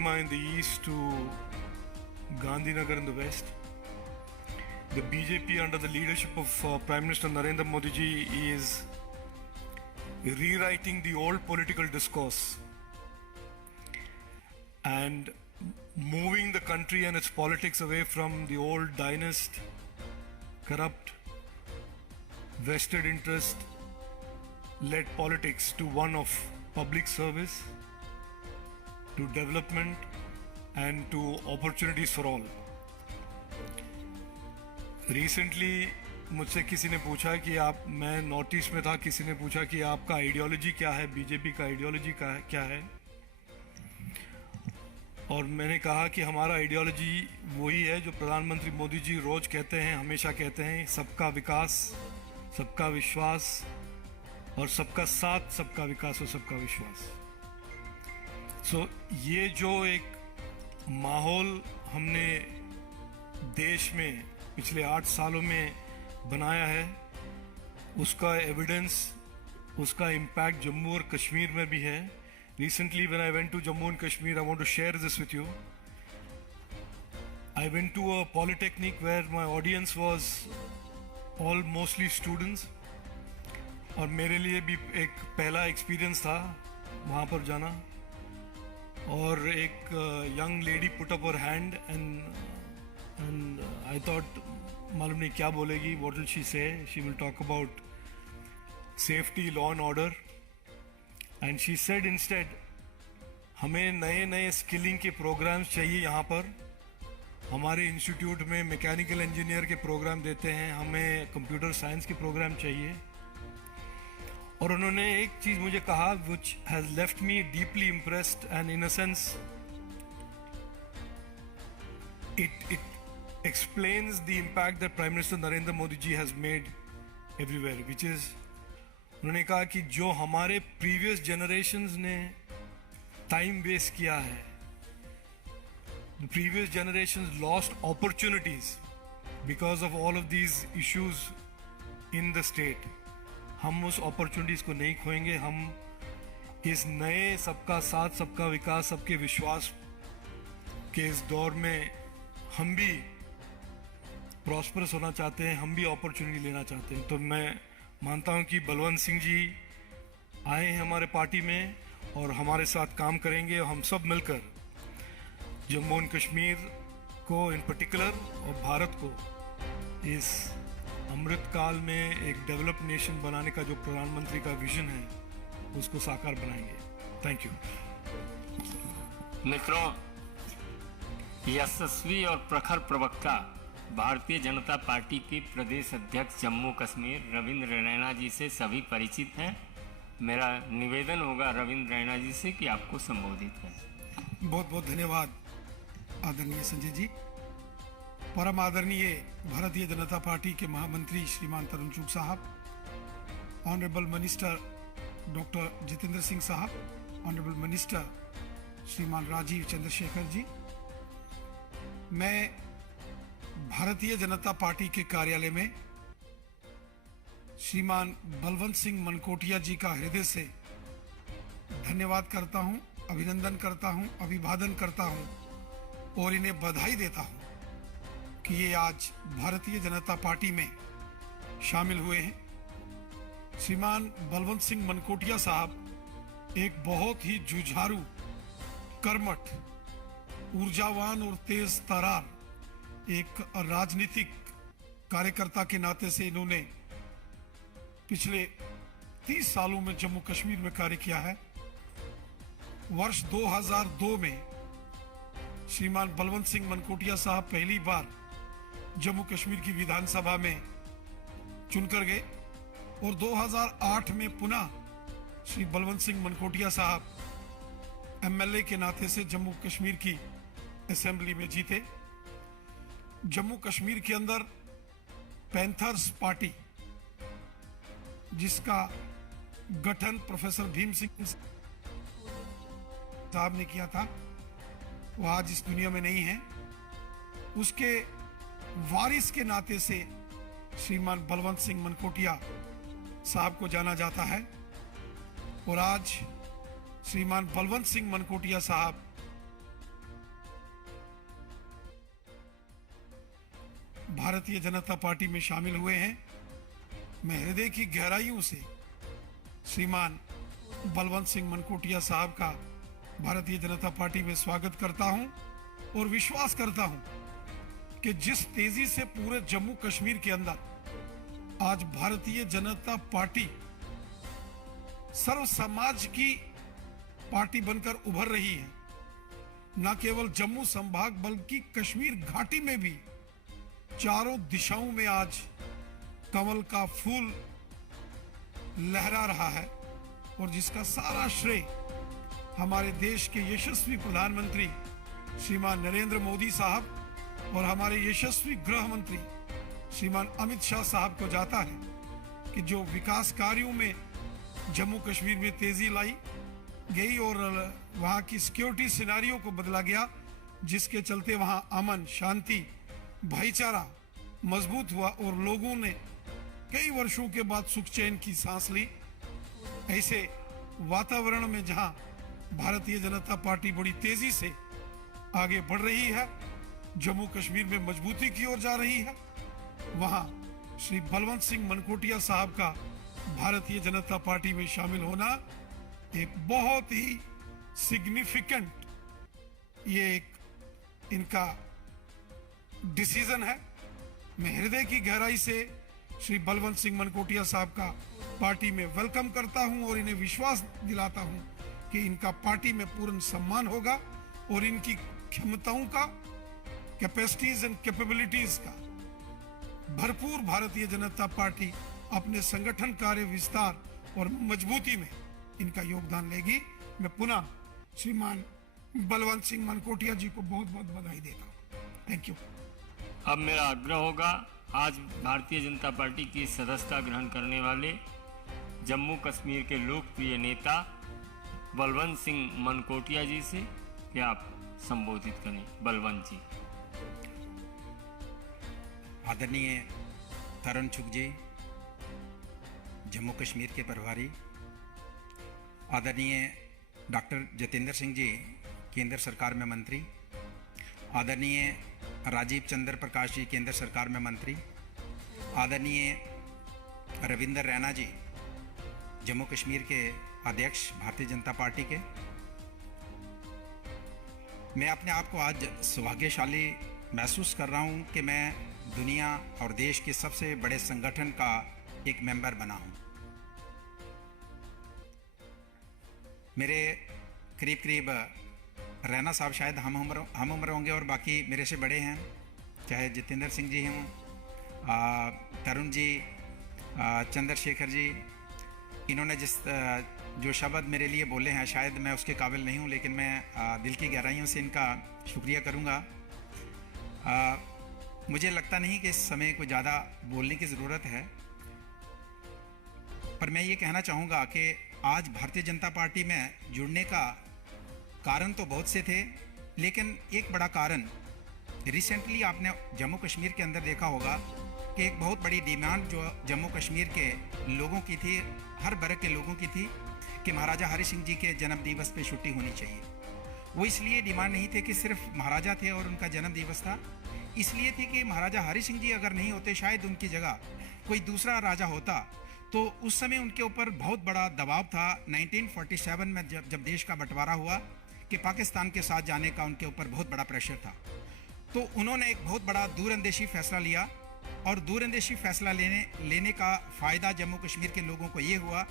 Kohima in the east to Gandhinagar in the west. The BJP under the leadership of Prime Minister Narendra Modi ji is rewriting the old political discourse and moving the country and its politics away from the old dynast, corrupt, vested interest led politics to one of public service, to development and to opportunities for all. Recently मुझसे किसी ने पूछा कि मैं north east में था, किसी ने पूछा कि आपका आइडियोलॉजी क्या है, बीजेपी का आइडियोलॉजी क्या है, और मैंने कहा कि हमारा आइडियोलॉजी वही है जो प्रधानमंत्री मोदी जी रोज कहते हैं, हमेशा कहते हैं, सबका विकास, सबका विश्वास और सबका साथ, सबका विकास और सबका विश्वास। ये जो एक माहौल हमने देश में पिछले 8 सालों में बनाया है, उसका एविडेंस, उसका इम्पैक्ट जम्मू और कश्मीर में भी है। Recently when I went to Jammu and Kashmir, I want to share this with you. I went to a polytechnic where my audience was all mostly students, और मेरे लिए भी एक पहला एक्सपीरियंस था वहाँ पर जाना। और एक young lady put up her hand and I thought मालूम नहीं क्या बोलेगी, व्हाट विल शी से, she will talk about safety, law and order, and she said instead हमें नए नए स्किलिंग के प्रोग्राम्स चाहिए यहाँ पर। हमारे इंस्टीट्यूट में मैकेनिकल इंजीनियर के प्रोग्राम देते हैं, हमें कंप्यूटर साइंस के प्रोग्राम चाहिए। और उन्होंने एक चीज मुझे कहा which has left me deeply impressed and in a sense it explains the impact that Prime Minister Narendra Modi ji has made everywhere, which is, उन्होंने कहा कि जो हमारे प्रीवियस जनरेशंस ने टाइम वेस्ट किया है, the previous generations lost opportunities because of all of these issues in the state. हम उस अपॉर्चुनिटीज को नहीं खोएंगे। हम इस नए सबका साथ, सबका विकास, सबके विश्वास के इस दौर में हम भी प्रॉस्परस होना चाहते हैं, हम भी अपॉर्चुनिटी लेना चाहते हैं। तो मैं मानता हूं कि बलवंत सिंह जी आए हैं हमारे पार्टी में और हमारे साथ काम करेंगे, और हम सब मिलकर जम्मू एंड कश्मीर को इन पर्टिकुलर और भारत को इस अमृत काल में एक डेवलप्ड नेशन बनाने का जो प्रधानमंत्री का विजन है, उसको साकार बनाएंगे। Thank you. मित्रों, यशस्वी और प्रखर प्रवक्ता भारतीय जनता पार्टी के प्रदेश अध्यक्ष जम्मू कश्मीर रविंद्र रैना जी से सभी परिचित हैं। मेरा निवेदन होगा रविंद्र रैना जी से कि आपको संबोधित करें। बहुत बहुत धन्यवाद आदरणीय संजय जी। परम आदरणीय भारतीय जनता पार्टी के महामंत्री श्रीमान तरुण चुग साहब, honourable minister doctor Jitendra Singh साहब, ऑनरेबल मिनिस्टर श्रीमान राजीव चंद्रशेखर जी, मैं भारतीय जनता पार्टी के कार्यालय में श्रीमान बलवंत सिंह मनकोटिया जी का हृदय से धन्यवाद करता हूं, अभिनंदन करता हूं, अभिवादन करता हूं और इन्हें बधाई देता हूं कि ये आज भारतीय जनता पार्टी में शामिल हुए हैं। श्रीमान बलवंत सिंह मनकोटिया साहब एक बहुत ही जुझारू, कर्मठ, ऊर्जावान और तेज तर्रार एक राजनीतिक कार्यकर्ता के नाते से इन्होंने पिछले 30 सालों में जम्मू कश्मीर में कार्य किया है। वर्ष 2002 में श्रीमान बलवंत सिंह मनकोटिया साहब पहली बार जम्मू कश्मीर की विधानसभा में चुनकर गए और 2008 में पुनः श्री बलवंत सिंह मनकोटिया साहब एमएलए के नाते से जम्मू कश्मीर की असेंबली में जीते। जम्मू कश्मीर के अंदर पैंथर्स पार्टी, जिसका गठन प्रोफेसर भीम सिंह साहब ने किया था, वो आज इस दुनिया में नहीं है। उसके वारिस के नाते से श्रीमान बलवंत सिंह मनकोटिया साहब को जाना जाता है और आज श्रीमान बलवंत सिंह मनकोटिया साहब भारतीय जनता पार्टी में शामिल हुए हैं, मैं हृदय की गहराइयों से श्रीमान बलवंत सिंह मनकोटिया साहब का भारतीय जनता पार्टी में स्वागत करता हूं और विश्वास करता हूं कि जिस तेजी से पूरे जम्मू कश्मीर के अंदर आज भारतीय जनता पार्टी सर्व समाज की पार्टी बनकर उभर रही है, न केवल जम्मू संभाग बल्कि कश्मीर घाटी में भी चारों दिशाओं में आज कमल का फूल लहरा रहा है और जिसका सारा श्रेय हमारे देश के यशस्वी प्रधानमंत्री श्रीमान नरेंद्र मोदी साहब और हमारे यशस्वी गृह मंत्री श्रीमान अमित शाह साहब को जाता है कि जो विकास कार्यों में जम्मू कश्मीर में तेजी लाई गई और वहां की सिक्योरिटी सिनारियों को बदला गया, जिसके चलते वहां अमन, शांति, भाईचारा मजबूत हुआ और लोगों ने कई वर्षों के बाद सुख चैन की सांस ली। ऐसे वातावरण में जहां भारतीय जनता पार्टी बड़ी तेजी से आगे बढ़ रही है, जम्मू कश्मीर में मजबूती की ओर जा रही है, वहां श्री बलवंत सिंह मनकोटिया साहब का भारतीय जनता पार्टी में शामिल होना एक बहुत ही सिग्निफिकेंट ये एक इनका डिसीजन है। मैं हृदय की गहराई से श्री बलवंत सिंह मनकोटिया साहब का पार्टी में वेलकम करता हूं और इन्हें विश्वास दिलाता हूं कि इनका पार्टी में पूर्ण सम्मान होगा और इनकी क्षमताओं का, कैपेसिटीज एंड कैपेबिलिटीज का भरपूर भारतीय जनता पार्टी अपने संगठन कार्य विस्तार और मजबूती में इनका योगदान लेगी। मैं पुनः श्रीमान बलवंत सिंह मनकोटिया जी को बहुत बहुत बधाई देता हूँ। Thank you. अब मेरा आग्रह होगा आज भारतीय जनता पार्टी की सदस्यता ग्रहण करने वाले जम्मू कश्मीर के लोकप्रिय नेता बलवंत सिंह मनकोटिया जी से कि आप संबोधित करें। बलवंत जी। आदरणीय तरुण चुग जी, जम्मू कश्मीर के प्रभारी, आदरणीय डॉक्टर जितेंद्र सिंह जी, केंद्र सरकार में मंत्री, आदरणीय राजीव चंद्र प्रकाश जी, केंद्र सरकार में मंत्री, आदरणीय रविंद्र रैना जी, जम्मू कश्मीर के अध्यक्ष भारतीय जनता पार्टी के। मैं अपने आप को आज सौभाग्यशाली महसूस कर रहा हूं कि मैं दुनिया और देश के सबसे बड़े संगठन का एक मेंबर बना हूं। मेरे करीब करीब रैना साहब शायद हम उम्र होंगे और बाकी मेरे से बड़े हैं, चाहे जितेंद्र सिंह जी हों, तरुण जी, चंद्रशेखर जी। इन्होंने जो शब्द मेरे लिए बोले हैं शायद मैं उसके काबिल नहीं हूं, लेकिन मैं दिल की गहराइयों से इनका शुक्रिया करूंगा। मुझे लगता नहीं कि इस समय कोई ज़्यादा बोलने की ज़रूरत है, पर मैं ये कहना चाहूँगा कि आज भारतीय जनता पार्टी में जुड़ने का कारण तो बहुत से थे, लेकिन एक बड़ा कारण रिसेंटली आपने जम्मू कश्मीर के अंदर देखा होगा कि एक बहुत बड़ी डिमांड जो जम्मू कश्मीर के लोगों की थी, हर वर्ग के लोगों की थी, कि महाराजा हरि सिंह जी के जन्म दिवस पे छुट्टी होनी चाहिए। वो इसलिए डिमांड नहीं थे कि सिर्फ महाराजा थे और उनका जन्म दिवस था, इसलिए थी कि महाराजा हरि सिंह जी अगर नहीं होते, शायद उनकी जगह कोई दूसरा राजा होता, तो उस समय उनके ऊपर बहुत बड़ा दबाव था। 1947 में जब देश का बंटवारा हुआ कि पाकिस्तान के साथ जाने का उनके ऊपर बहुत बड़ा प्रेशर था, तो उन्होंने एक बहुत बड़ा दूरअंदेशी फैसला लिया और दूरअंदेशी फैसला लेने का फ़ायदा जम्मू कश्मीर के लोगों को ये हुआ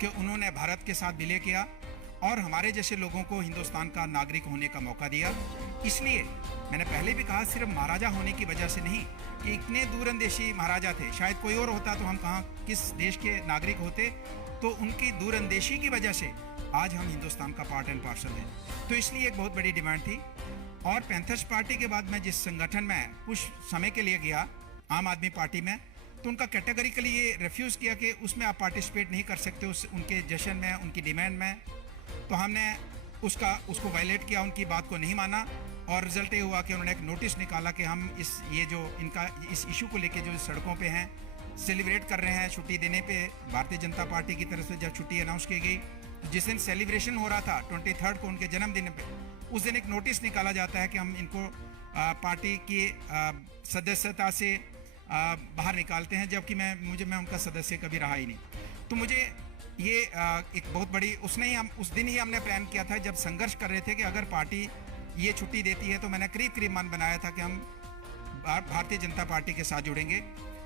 कि उन्होंने भारत के साथ विलय किया और हमारे जैसे लोगों को हिंदुस्तान का नागरिक होने का मौका दिया। इसलिए मैंने पहले भी कहा, सिर्फ महाराजा होने की वजह से नहीं कि इतने दूरअंदेशी महाराजा थे, शायद कोई और होता तो हम कहाँ किस देश के नागरिक होते, तो उनकी दूरअंदेशी की वजह से आज हम हिंदुस्तान का पार्ट एंड पार्सल हैं। तो इसलिए एक बहुत बड़ी डिमांड थी। और पैंथर्स पार्टी के बाद मैं जिस संगठन में कुछ समय के लिए गया, आम आदमी पार्टी में, तो उनका कैटेगरिकली ये रिफ्यूज़ किया कि उसमें आप पार्टिसिपेट नहीं कर सकते, उनके जश्न में, उनकी डिमांड में। तो हमने उसको वायलेट किया, उनकी बात को नहीं माना और रिजल्ट ये हुआ कि उन्होंने एक नोटिस निकाला कि हम इस इशू को लेके जो सड़कों पे हैं, सेलिब्रेट कर रहे हैं छुट्टी देने पे। भारतीय जनता पार्टी की तरफ से जब छुट्टी अनाउंस की गई, जिस दिन सेलिब्रेशन हो रहा था 23 को उनके जन्मदिन पे, उस दिन एक नोटिस निकाला जाता है कि हम इनको पार्टी की सदस्यता से बाहर निकालते हैं, जबकि मैं उनका सदस्य कभी रहा ही नहीं। तो मुझे ये एक बहुत बड़ी उस दिन ही हमने प्लान किया था, जब संघर्ष कर रहे थे कि अगर पार्टी ये छुट्टी देती है तो मैंने करीब मन बनाया था कि हम भारतीय जनता पार्टी के साथ जुड़ेंगे।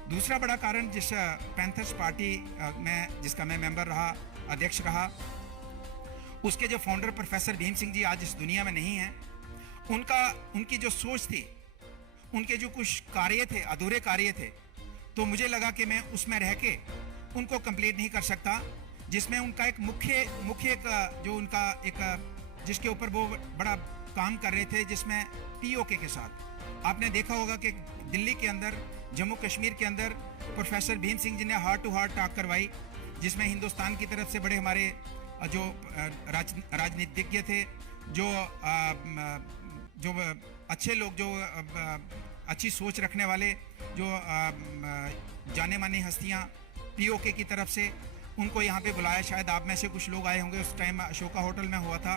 दूसरा बड़ा कारण जिस पैंथर्स पार्टी में जिसका मैं मेंबर रहा, अध्यक्ष रहा, उसके जो फाउंडर प्रोफेसर भीम सिंह जी आज इस दुनिया में नहीं हैं, उनकी जो सोच थी, उनके जो कुछ कार्य थे, अधूरे कार्य थे, तो मुझे लगा कि मैं उसमें रह के उनको कंप्लीट नहीं कर सकता, जिसमें उनका एक मुख्य जो उनका एक जिसके ऊपर वो बड़ा काम कर रहे थे, जिसमें पीओके के साथ आपने देखा होगा कि दिल्ली के अंदर, जम्मू कश्मीर के अंदर प्रोफेसर भीम सिंह जी ने हार्ट टू हार्ट टॉक करवाई, जिसमें हिंदुस्तान की तरफ से बड़े हमारे जो राजनीतिज्ञ थे, जो अच्छे लोग, जो अच्छी सोच रखने वाले, जो जाने मानी हस्तियां पीओके की तरफ से, उनको यहाँ पे बुलाया। शायद आप में से कुछ लोग आए होंगे, उस टाइम अशोका होटल में हुआ था।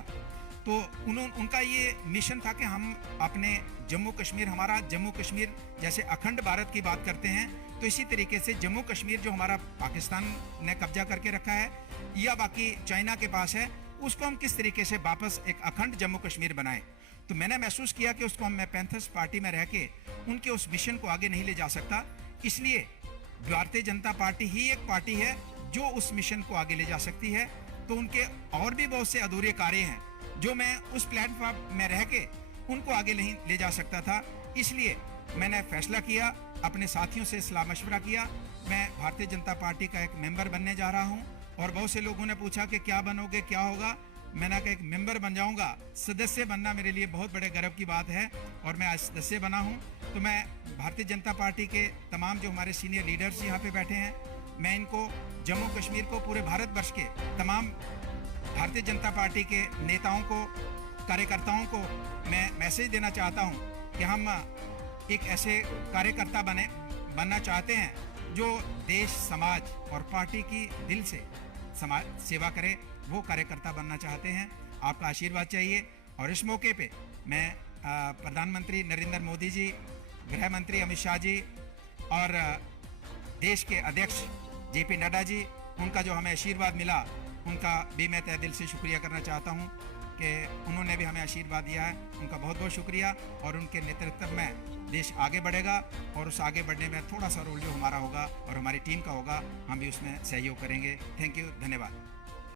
तो उनका ये मिशन था कि हम अपने जम्मू कश्मीर, हमारा जम्मू कश्मीर जैसे अखंड भारत की बात करते हैं, तो इसी तरीके से जम्मू कश्मीर जो हमारा पाकिस्तान ने कब्जा करके रखा है या बाकी चाइना के पास है, उसको हम किस तरीके से वापस एक अखंड जम्मू कश्मीर बनाएं। तो मैंने महसूस किया कि उसको मैं पैंथर्स पार्टी में रह के उनके उस मिशन को आगे नहीं ले जा सकता, इसलिए भारतीय जनता पार्टी ही एक पार्टी है जो उस मिशन को आगे ले जा सकती है। तो उनके और भी बहुत से अधूरे कार्य हैं जो मैं उस प्लेटफॉर्म में रह के उनको आगे नहीं ले जा सकता था, इसलिए मैंने फैसला किया, अपने साथियों से सलाह मशवरा किया, मैं भारतीय जनता पार्टी का एक मेंबर बनने जा रहा हूं। और बहुत से लोगों ने पूछा कि क्या बनोगे, क्या होगा। मैंने कहा एक मेंबर बन जाऊंगा। सदस्य बनना मेरे लिए बहुत बड़े गर्व की बात है और मैं आज सदस्य बना हूं। तो मैं भारतीय जनता पार्टी के तमाम जो हमारे सीनियर लीडर्स यहाँ पे बैठे हैं, मैं इनको, जम्मू कश्मीर को, पूरे भारतवर्ष के तमाम भारतीय जनता पार्टी के नेताओं को, कार्यकर्ताओं को मैं मैसेज देना चाहता हूं कि हम एक ऐसे कार्यकर्ता बनना चाहते हैं जो देश, समाज और पार्टी की दिल से समाज सेवा करे, वो कार्यकर्ता बनना चाहते हैं। आपका आशीर्वाद चाहिए। और इस मौके पे मैं प्रधानमंत्री नरेंद्र मोदी जी, गृह मंत्री अमित शाह जी और देश के अध्यक्ष जेपी नड्डा जी, उनका जो हमें आशीर्वाद मिला, उनका भी मैं तहे दिल से शुक्रिया करना चाहता हूं कि उन्होंने भी हमें आशीर्वाद दिया है। उनका बहुत बहुत शुक्रिया। और उनके नेतृत्व में देश आगे बढ़ेगा और उस आगे बढ़ने में थोड़ा सा रोल जो हमारा होगा और हमारी टीम का होगा, हम भी उसमें सहयोग करेंगे। थैंक यू, धन्यवाद।